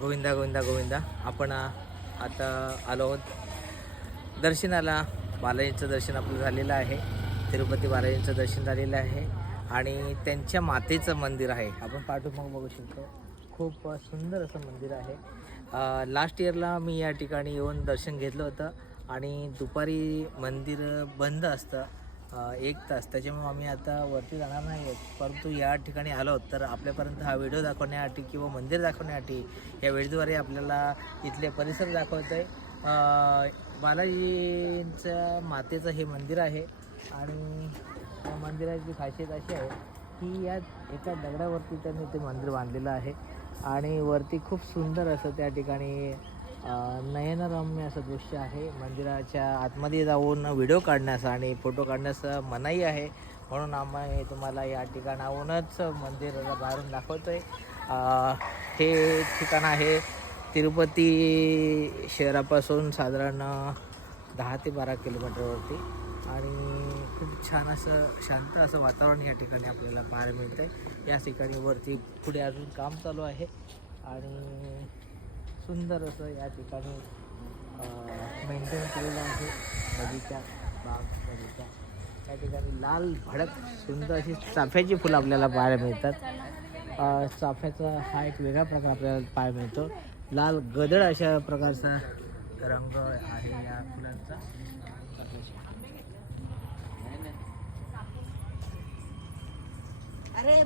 गोविंदा गोविंदा गोविंदा. आपण आता आलो आहोत दर्शनाला. बालाजींचं दर्शन आपलं झालेलं आहे. तिरुपती बालाजींचं दर्शन झालेलं आहे आणि त्यांच्या मातेचं मंदिर आहे. आपण पाठीमागे बघू शकतो. खूप सुंदर असं मंदिर आहे. लास्ट इयरला मी या ठिकाणी येऊन दर्शन घेतलं होतं आणि दुपारी मंदिर बंद असतं 1 तास. त्याच्यामुळे आम्ही आता वरती जाणार नाही आहेत, परंतु या ठिकाणी आलो तर आपल्यापर्यंत हा व्हिडिओ दाखवण्यासाठी किंवा मंदिर दाखवण्यासाठी या व्हिडिओद्वारे आपल्याला इथले परिसर दाखवतो आहे. बालाजींच्या मातेचं हे मंदिर आहे आणि या मंदिराची खासियत अशी आहे की या एका दगडावरती त्यांनी ते मंदिर बांधलेलं आहे आणि वरती खूप सुंदर असं त्या ठिकाणी नयनरम्य असं दृश्य आहे. मंदिराच्या आतमध्ये जाऊन व्हिडिओ काढण्यास आणि फोटो काढण्यास मनाई आहे, म्हणून आम्ही तुम्हाला या ठिकाणाहूनच मंदिर बाहेरून दाखवतो आहे. हे ठिकाण आहे तिरुपती शहरापासून साधारण 10 ते 12 किलोमीटरवरती आणि खूप छान असं शांत असं वातावरण या ठिकाणी आपल्याला पाहायला मिळतं आहे. या ठिकाणी वरती पुढे अजून काम चालू आहे आणि सुंदर असं या ठिकाणी मेंटेन केलेलं आहे. बगीचा, बाग बगीचा. या ठिकाणी लाल भडक सुंदर अशी चाफ्याची फुलं आपल्याला पाहायला मिळतात. चाफ्याचा हा एक वेगळा प्रकार आपल्याला पाहायला मिळतो. लाल गडद अशा प्रकारचा रंग आहे या फुलांचा. अरे